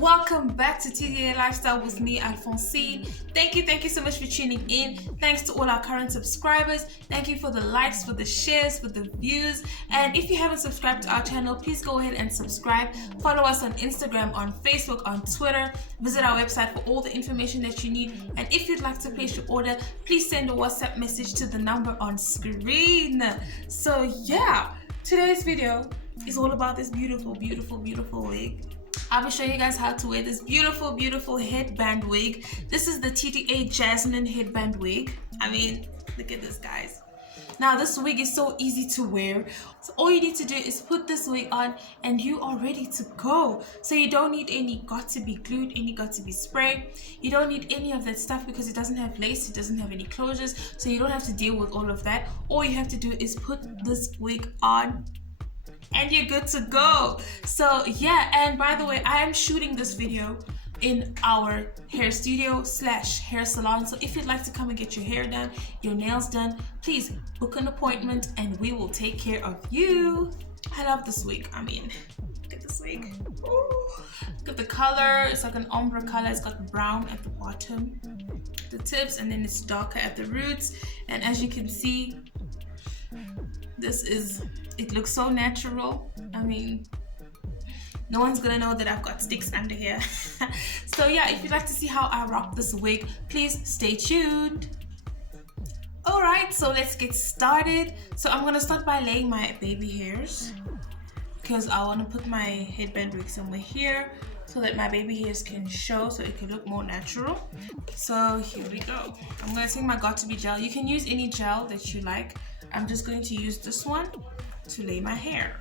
Welcome back to TDA Lifestyle with me, Alphonsine. Thank you so much for tuning in. Thanks to all our current subscribers. Thank you for the likes, for the shares, for the views. And if you haven't subscribed to our channel, please go ahead and subscribe. Follow us on Instagram, on Facebook, on Twitter. Visit our website for all the information that you need. And if you'd like to place your order, please send a WhatsApp message to the number on screen. So yeah, today's video is all about this beautiful wig. I'll be showing you guys how to wear this beautiful headband wig. This is the TDA Jasmine headband wig. I mean, look at this, guys. Now this wig is so easy to wear. So all you need to do is put this wig on and you are ready to go. So you don't need any got to be glued, any got to be spray. You don't need any of that stuff because it doesn't have lace, it doesn't have any closures. So you don't have to deal with all of that. All you have to do is put this wig on and you're good to go. So yeah, and by the way, I am shooting this video in our hair studio / hair salon. So if you'd like to come and get your hair done, your nails done, please book an appointment and we will take care of you. I love this wig. I mean, look at this wig. Ooh. Look at the color. It's like an ombre color. It's got brown at the bottom, the tips, and then it's darker at the roots. And as you can see, it looks so natural. I mean, no one's gonna know that I've got sticks under here. So yeah, if you'd like to see how I rock this wig, please stay tuned. Alright, so let's get started. So I'm gonna start by laying my baby hairs because I want to put my headband wig somewhere here so that my baby hairs can show, so it can look more natural. So here we go. I'm gonna take my got2b gel. You can use any gel that you like. I'm just going to use this one to lay my hair.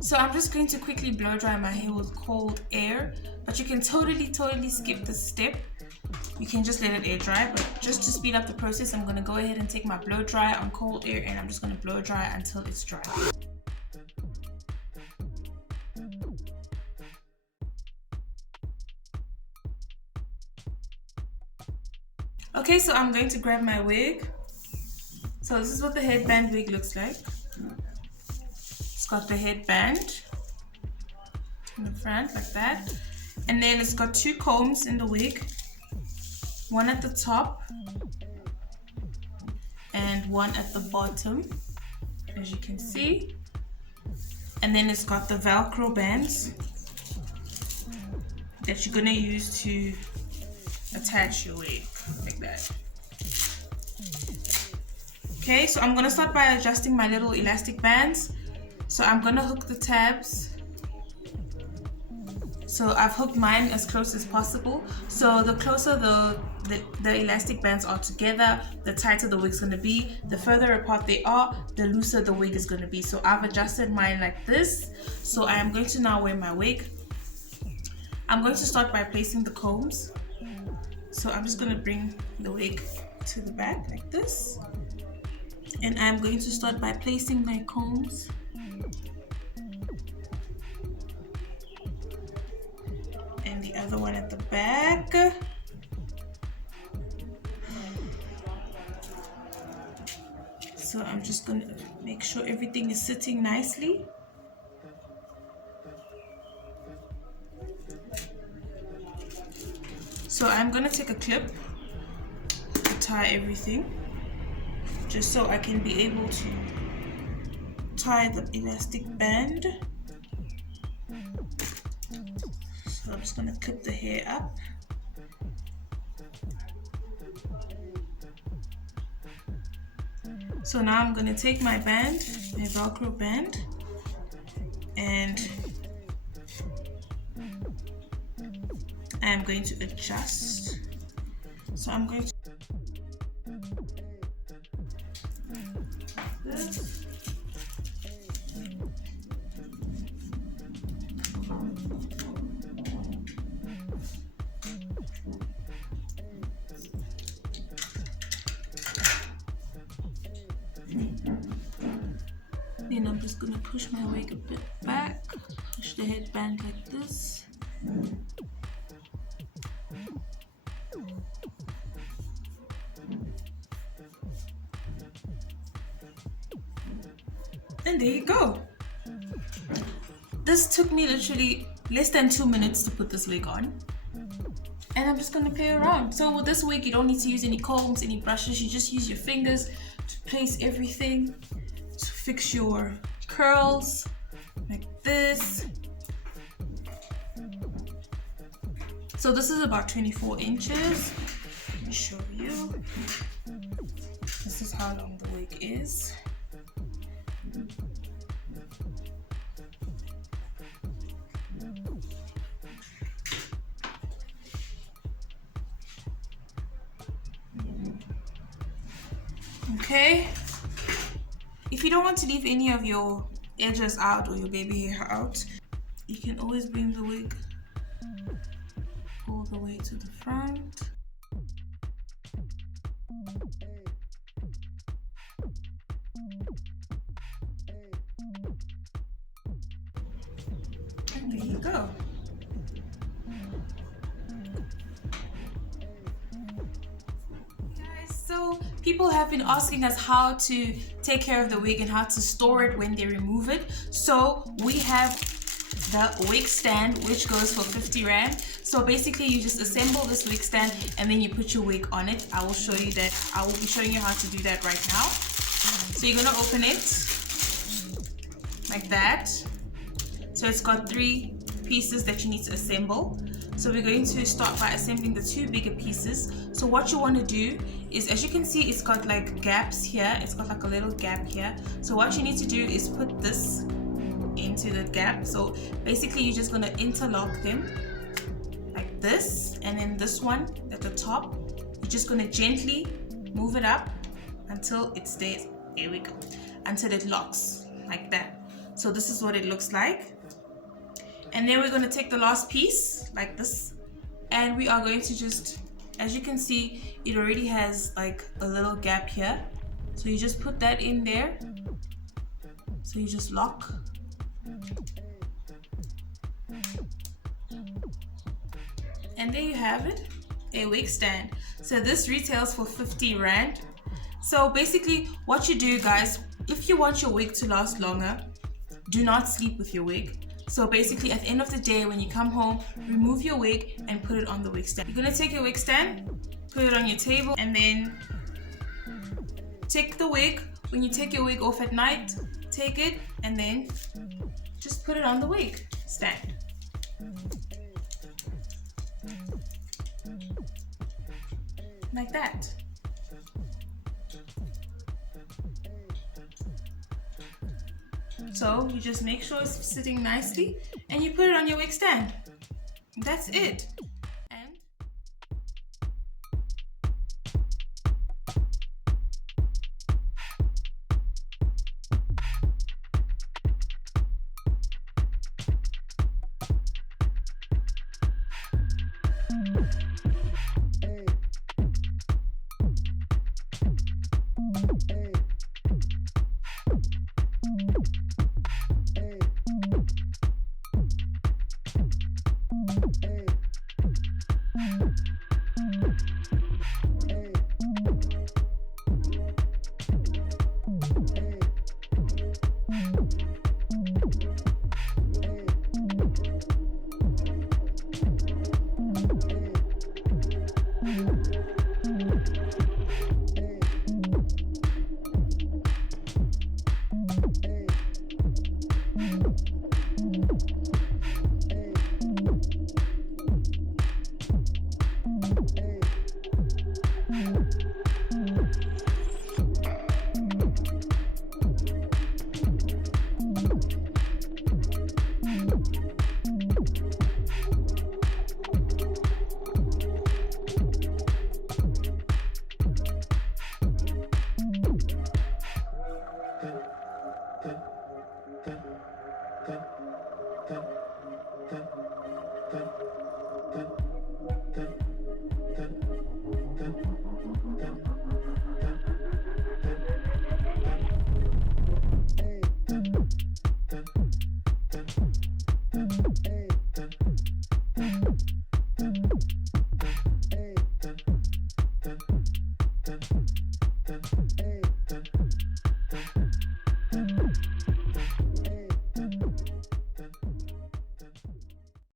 So I'm just going to quickly blow dry my hair with cold air, but you can totally skip this step. You can just let it air dry, but just to speed up the process, I'm going to go ahead and take my blow dry on cold air and I'm just going to blow dry until it's dry. Okay, so I'm going to grab my wig. So this is what the headband wig looks like. It's got the headband in the front like that. And then it's got two combs in the wig. One at the top and one at the bottom, as you can see. And then it's got the Velcro bands that you're gonna use to attach your wig like that. Okay, so I'm gonna start by adjusting my little elastic bands. So I'm gonna hook the tabs. So I've hooked mine as close as possible. So the closer the elastic bands are together, the tighter the wig's gonna be. The further apart they are, the looser the wig is gonna be. So I've adjusted mine like this. So I am going to now wear my wig. I'm going to start by placing the combs. So I'm just gonna bring the wig to the back like this. And I'm going to start by placing my combs. And the other one at the back. So I'm just going to make sure everything is sitting nicely. So I'm going to take a clip to tie everything, just so I can be able to tie the elastic band. So I'm just going to clip the hair up. So now I'm going to take my band, my Velcro band, and I'm going to adjust. So I'm going to this. Then I'm just gonna push my wig a bit back. push the headband like this. And there you go. This took me literally less than 2 minutes to put this wig on. And I'm just gonna play around. So with this wig, you don't need to use any combs, any brushes. You just use your fingers to place everything, to fix your curls, like this. So this is about 24 inches. Let me show you. This is how long the wig is. Okay, if you don't want to leave any of your edges out or your baby hair out, you can always bring the wig all the way to the front. And there you go. So people have been asking us how to take care of the wig and how to store it when they remove it. So we have the wig stand, which goes for 50 Rand. So basically you just assemble this wig stand and then you put your wig on it. I will show you that. I will be showing you how to do that right now. So you're gonna open it like that. So it's got 3 pieces that you need to assemble. So we're going to start by assembling the 2 bigger pieces. So what you want to do is, as you can see, it's got like gaps here. It's got like a little gap here. So what you need to do is put this into the gap. So basically you're just going to interlock them like this, and then this one at the top, you're just going to gently move it up until it stays, there we go, until it locks like that. So this is what it looks like. And then we're going to take the last piece like this, and we are going to just, as you can see, it already has like a little gap here. So you just put that in there. So you just lock. And there you have it, a wig stand. So this retails for 50 Rand. So basically what you do, guys, if you want your wig to last longer, do not sleep with your wig. So basically at the end of the day, when you come home, remove your wig and put it on the wig stand. You're gonna take your wig stand, put it on your table, and then take the wig. When you take your wig off at night, take it and then just put it on the wig stand. Like that. So you just make sure it's sitting nicely and you put it on your wig stand. That's it.